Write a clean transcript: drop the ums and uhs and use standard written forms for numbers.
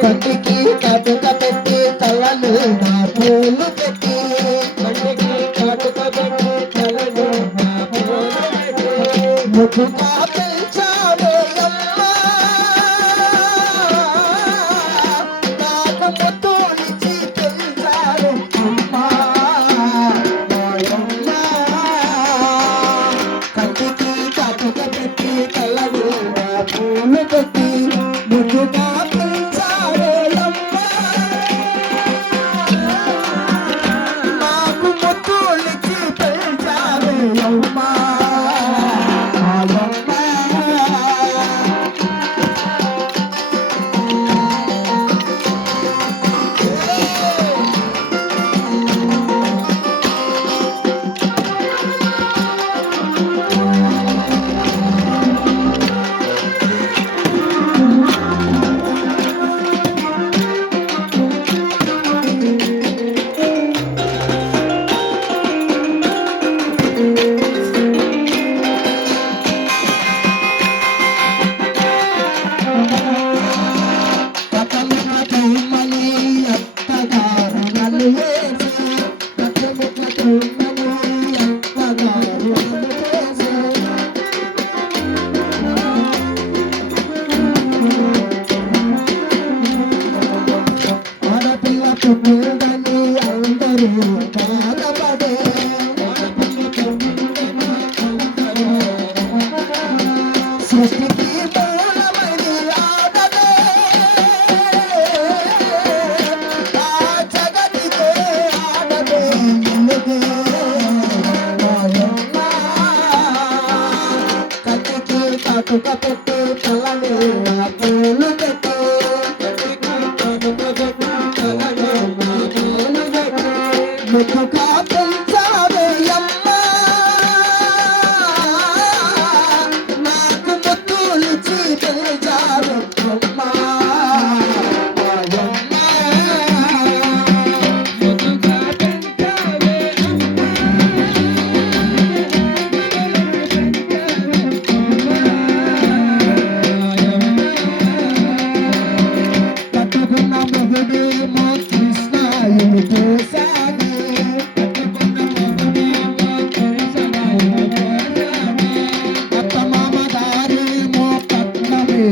కంటికి కాటుక పెట్టి తలను నా పూలు పెట్టి కంటికి కాటుక పెట్టి తలను నా పూలు పెట్టి ముఖమా పెంచాడు అమ్మా నాకు ముద్దులిచ్చి పెంచాడు అమ్మా కంటికి కాటుక పెట్టి తలను నా పూలు పెట్టి ముఖమా సృష్టికి మూలమని ఆడదే ఆ జగతికే ఆడదే నిలుగే కత్తికి కాటుక పెట్టి తలని పూలు పెట్టి ముఖగా పెంచావే అమ్మా నాకు ముద్దులిచ్చి పెంచావు అమ్మా కట్టుకున్న మొగుడేమో కృష్ణాయుడు పోసాని అత్త మామ దారేమో పట్నమే